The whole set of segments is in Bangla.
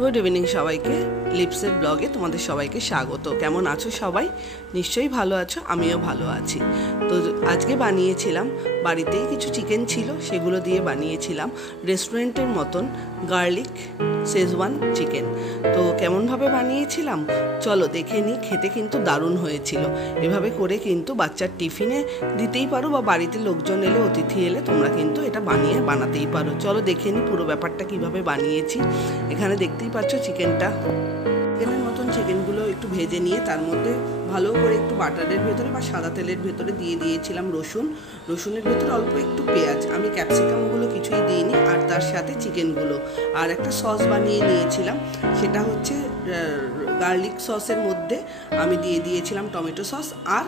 গুড ইভিনিং সবাইকে। লিপসের ব্লগে তোমাদের সবাইকে স্বাগত। কেমন আছো সবাই? নিশ্চয়ই ভালো আছো, আমিও ভালো আছি। তো আজকে বানিয়েছিলাম, বাড়িতেই কিছু চিকেন ছিল, সেগুলো দিয়ে বানিয়েছিলাম রেস্টুরেন্টের মতন গার্লিক শেজওয়ান চিকেন। তো কেমনভাবে বানিয়েছিলাম চলো দেখে নিই। খেতে কিন্তু দারুণ হয়েছিল। এভাবে করে কিন্তু বাচ্চার টিফিনে দিতেই পারো, বা বাড়িতে লোকজন এলে, অতিথি এলে তোমরা কিন্তু এটা বানাতেই পারো। চলো দেখে নিই পুরো ব্যাপারটা কিভাবে বানিয়েছি। এখানে দেখতেই পাচ্ছ চিকেনের মতন চিকেনগুলো একটু ভেজে নিয়ে তার মধ্যে ভালো করে একটু বাটারের ভেতরে বা সাদা তেলের ভেতরে দিয়ে দিয়েছিলাম রসুনের ভেতরে অল্প একটু পেঁয়াজ, আমি ক্যাপসিকামগুলো কিছুই দিইনি, আর তার সাথে চিকেনগুলো। আর একটা সস বানিয়ে নিয়েছিলাম, সেটা হচ্ছে গার্লিক সসের মধ্যে আমি দিয়ে দিয়েছিলাম টমেটো সস আর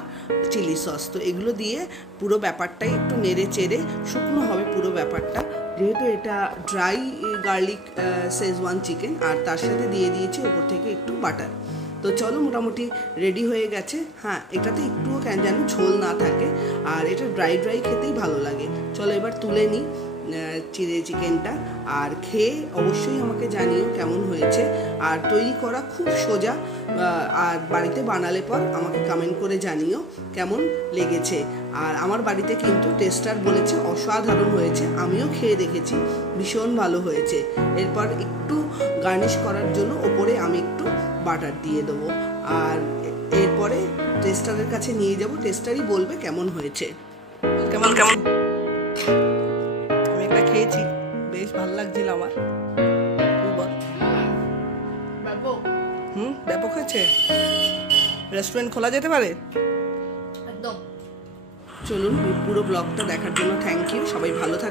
চিলি সস। তো এগুলো দিয়ে পুরো ব্যাপারটাই একটু নেড়ে চেড়ে শুকনো হবে পুরো ব্যাপারটা, যেহেতু এটা ড্রাই গার্লিক শেজওয়ান চিকেন, আর তার সাথে দিয়ে দিয়েছি ওপর থেকে একটু বাটার। তো চলো মোটামুটি রেডি হয়ে গেছে। হ্যাঁ, এটাতে একটুও যেন ঝোল না থাকে, আর এটা ড্রাই খেতেই ভালো লাগে। চলো এবার তুলে নিই চিকেনটা, আর খেয়ে অবশ্যই আমাকে জানিও কেমন হয়েছে। আর তৈরি করা খুব সোজা, আর বাড়িতে বানালে পর আমাকে কমেন্ট করে জানিও কেমন লেগেছে। আর আমার বাড়িতে কিন্তু টেস্টার বলেছে অসাধারণ হয়েছে, আমিও খেয়ে দেখেছি, ভীষণ ভালো হয়েছে। এরপর একটু গার্নিশ করার জন্য ওপরে আমি একটু বাটার দিয়ে দেবো, আর এরপরে টেস্টারের কাছে নিয়ে যাব, টেস্টারই বলবে কেমন হয়েছে। কেমন আমি একটা খেয়েছি, বেশ ভালো লাগছিল আমার। ব্যাপক হয়েছে। রেস্টুরেন্ট খোলা যেতে পারে একদম। চলুন, পুরো ব্লগটা দেখার জন্য থ্যাংক ইউ। সবাই ভালো থাকবে।